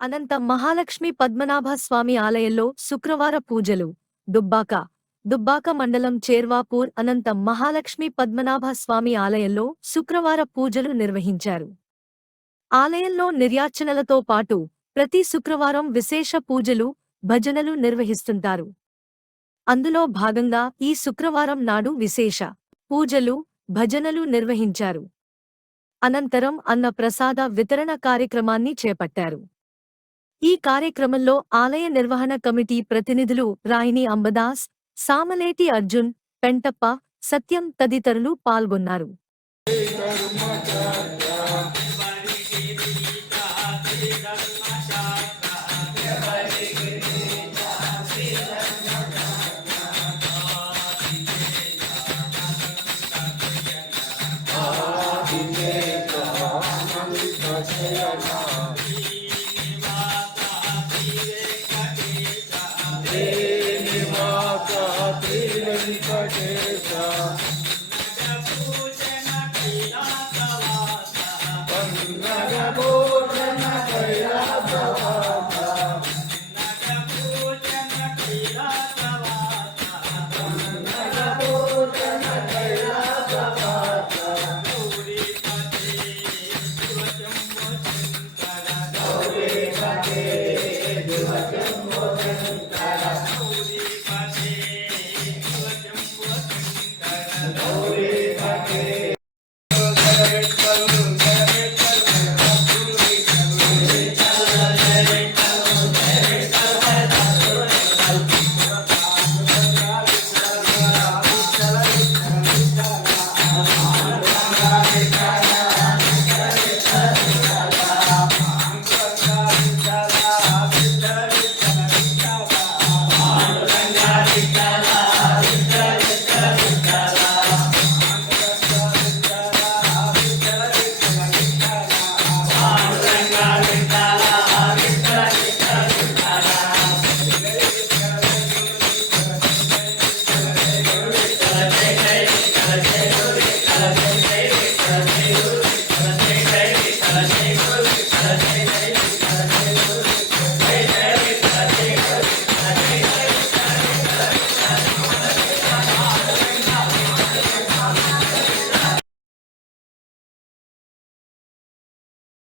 అనంత మహాలక్ష్మి పద్మనాభ స్వామి ఆలయంలో శుక్రవార పూజలు. దుబ్బాక మండలం చేర్వాపూర్ అనంత మహాలక్ష్మి పద్మనాభ స్వామి ఆలయంలో శుక్రవార పూజలు నిర్వహించారు. ఆలయంలో నిర్యాచనలతో పాటు ప్రతి శుక్రవారం విశేష పూజలు, భజనలు నిర్వహిస్తుంటారు. అందులో భాగంగా ఈ శుక్రవారం నాడు విశేష పూజలు, భజనలు నిర్వహించారు. అనంతరం అన్న ప్రసాద వితరణ కార్యక్రమాన్ని చేపట్టారు. ఈ కార్యక్రమంలో ఆలయ నిర్వహణ కమిటీ ప్రతినిధులు రాయిని అంబదాస్, సామలేటి అర్జున్, పెంటప్ప, సత్యం తదితరులు పాల్గొన్నారు.